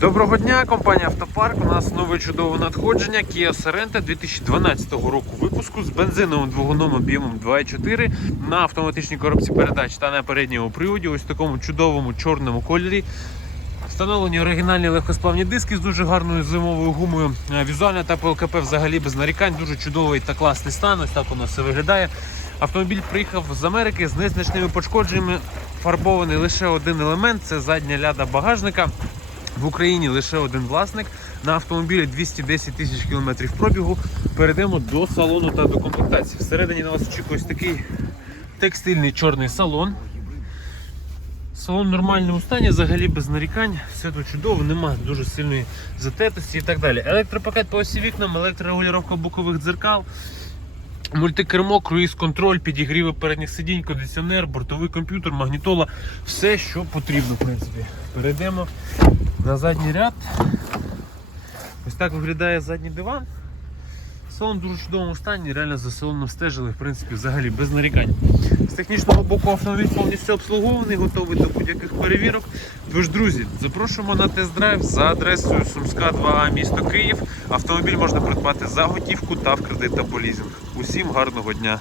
Доброго дня, компанія Автопарк. У нас нове чудове надходження Kia Sorento 2012 року випуску з бензиновим двигуном об'ємом 2.4 на автоматичній коробці передач та на передньому приводі. Ось в такому чудовому чорному кольорі. Встановлені оригінальні легкосплавні диски з дуже гарною зимовою гумою. Е, Візуально та ПЛКП взагалі без нарікань. Дуже чудовий та класний стан. Ось так воно все виглядає. Автомобіль приїхав з Америки з незначними пошкодженнями. Фарбований лише один елемент це задня ляда багажника. В Україні лише один власник. На автомобілі 210 тисяч кілометрів пробігу. Перейдемо до салону та до комплектації. Всередині на вас очікує ось такий текстильний чорний салон. Салон в нормальному стані, взагалі без нарікань, все тут чудово, нема дуже сильної затертості і так далі. Електропакет по осі вікнам, електрорегулювання бокових дзеркал, мультикермо, круїз-контроль, підігріви передніх сидінь, кондиціонер, бортовий комп'ютер, магнітола, все, що потрібно, в принципі. Перейдемо на задній ряд. Ось так виглядає задній диван. Салон в дуже чудовому стані, реально за салоном стежили, в принципі, взагалі без нарікань. З технічного боку автомобіль повністю обслугований, готовий до будь-яких перевірок. Тож, друзі, запрошуємо на тест-драйв за адресою Сумська 2А, місто Київ. Автомобіль можна придбати за готівку та в кредит та по лізинг. Усім гарного дня!